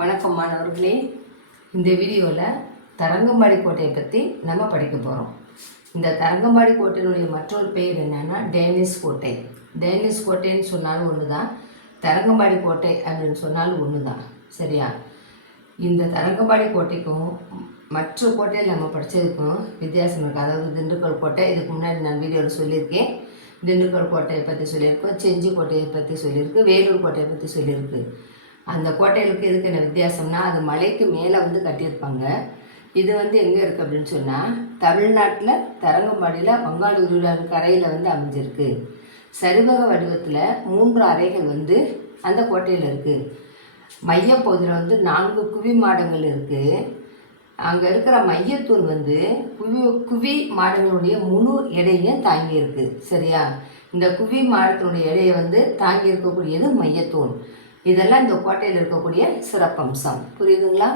வணக்கம் மாணவர்களே. இந்த வீடியோவில் தரங்கம்பாடி கோட்டையை பற்றி நம்ம படிக்க போகிறோம். இந்த தரங்கம்பாடி கோட்டையினுடைய மற்றொரு பெயர் என்னென்னா டேனிஷ் கோட்டை. டேனிஷ் கோட்டைன்னு சொன்னாலும் ஒன்று தான், தரங்கம்பாடி கோட்டை அப்படின்னு சொன்னாலும் ஒன்று தான். சரியா? இந்த தரங்கம்பாடி கோட்டைக்கும் மற்ற கோட்டையில் நம்ம படித்ததுக்கும் வித்தியாசம் இருக்குது. அதாவது திண்டுக்கல் கோட்டை, இதுக்கு முன்னாடி நான் வீடியோவில் சொல்லியிருக்கேன். திண்டுக்கல் கோட்டையை பற்றி சொல்லியிருக்கோம், செஞ்சி கோட்டையை பற்றி சொல்லியிருக்கு, வேலூர் கோட்டையை பற்றி சொல்லியிருக்கு. அந்த கோட்டைகளுக்கு எதுக்கு என்ன வித்தியாசம்னா, அது மலைக்கு மேலே கட்டியிருப்பாங்க. இது எங்கே இருக்குது அப்படின்னு சொன்னால், தமிழ்நாட்டில் தரங்கம்பாடியில் வங்காள விரிகுடா கரையில் அமைஞ்சிருக்கு. சரிவக வடிவத்தில் 3 அறைகள் அந்த கோட்டையில் இருக்குது. மையப்பகுதியில் 4 குவி மாடங்கள் இருக்குது. அங்கே இருக்கிற மையத்தூண் குவி மாடங்களுடைய முழு எடையும் தாங்கியிருக்கு. சரியா? இந்த குவி மாடத்தினுடைய எடையை தாங்கி இருக்கக்கூடியது மையத்தூண். இதெல்லாம் இந்த கோட்டையில் இருக்கக்கூடிய சிறப்பம்சம். புரியுதுங்களா?